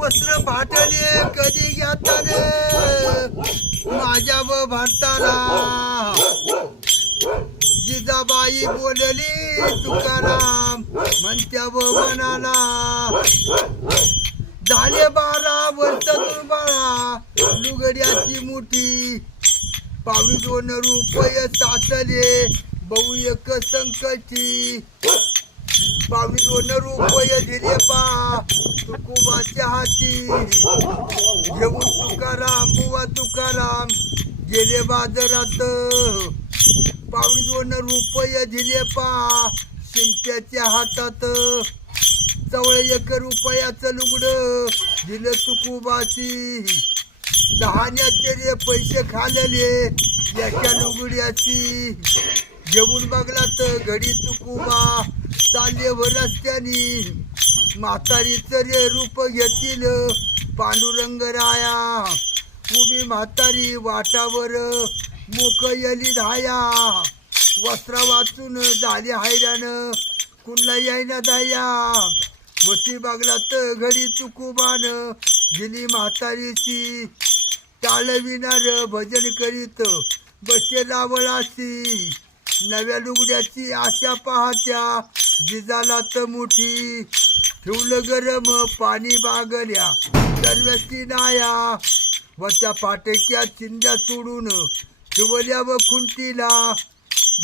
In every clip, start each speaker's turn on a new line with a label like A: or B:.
A: वस्त्र फाटले कधी घेताने? माझ्या व भारताला. जिजाबाई बोलली तुकाराम म्हणत्या व मनाला. झाले बारा वर्ष बाळा लुगड्याची मुठी पावी दोन रुपये साचले बहु एक संकटी. पावी दोन रुपये दिले पा तुकुबाच्या हाती. घेऊन तुकाराम बुवा तुकाराम गेले बाजारात. पावी दोन रुपये दिले पा शिंप्याच्या हातात. जवळ एक रुपयाचं लुगड दिलं तुकुबाची. दहाण्याचे रे पैसे खालेले याच्या लुगड्याची. जेवून बघला तर घडी तुकुबा. चालले रस्त्यानी. म्हातारीचं रे रूप घेतील पांडुरंग राया. उभी म्हातारी वाटावर मोकयली धाया. वस्त्र वाचून झाली हैराण कुणला यायना दाया. होती बागला तर घडी तुकुबान दिली म्हातारीची. टाळविणार भजन करीत बसते लावळाशी नव्या लुगड्याची आशा पाहत्या. जिजाला तर मुठी. ठेवलं गरम पाणी बागल्या. सर्वस्ती नाया. व त्या फाटक्या चिंध्या सोडून ठेवल्या व खुंटीला.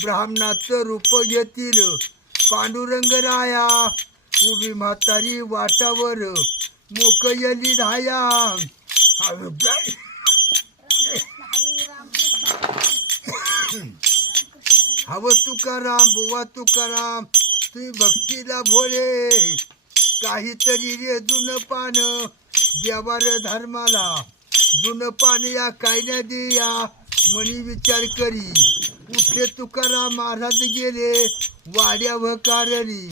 A: ब्राह्मणाचं रूप घेतील. पांडुरंग राया. उभी म्हातारी वाटावर. मोकयली धाया. हळू हवं तुकाराम बुवा तुकाराम. श्री भक्तीला भोळे. काहीतरी रे जुनं पान देवार धर्माला. जुनं पान या काय नाही दिया. मनी विचार करी. उठले तुकाराम महाराज गेले. वाड्या व कारणी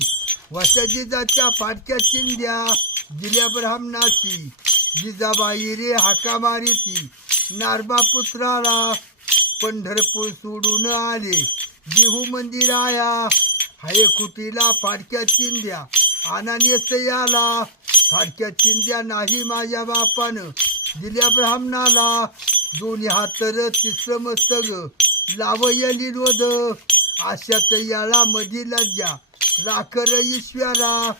A: वशाजिजाच्या फाटक्या चिंध्या दिल्या ब्राह्मणाची. जिजाबाई रे हाका मारिती. नारबा पुत्राला. पंढरपूर सोडून आले. जिहू मंदिराया. हाय कुटीला फाटक्या चिंध्या. आनानेस याला फाटक्या चिंध्या नाही माझ्या बापानं. दिल्या ब्राह्मणाला दोन्ही हातर तिसरं मस्तग लावयली रोध आशाच याला मधी लज्जा. राखर ईश्वरा.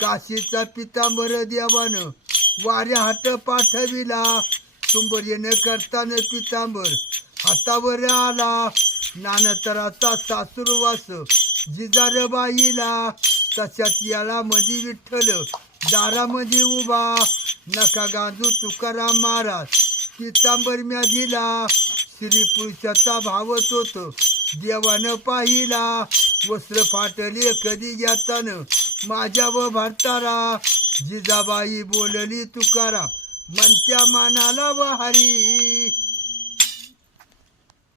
A: काशीचा पितांबर देवानं. वाऱ्या हात पाठविला. सुंबर्यन करताना पितांबर. हातावर आला. नानतराचा सासूरवास. जिजारबाईला तशात याला मधी विठ्ठल. दारामध्ये उभा. नका गांजू तुकाराम महाराज. पितांबर म्या दिला श्री पुरुषाचा भावत होत देवानं पाहिला. वस्त्र फाटले कधी घेताना. माझ्या व भारतारा जिजाबाई बोलली तुकाराम म्हणत्या मानाला व हरी.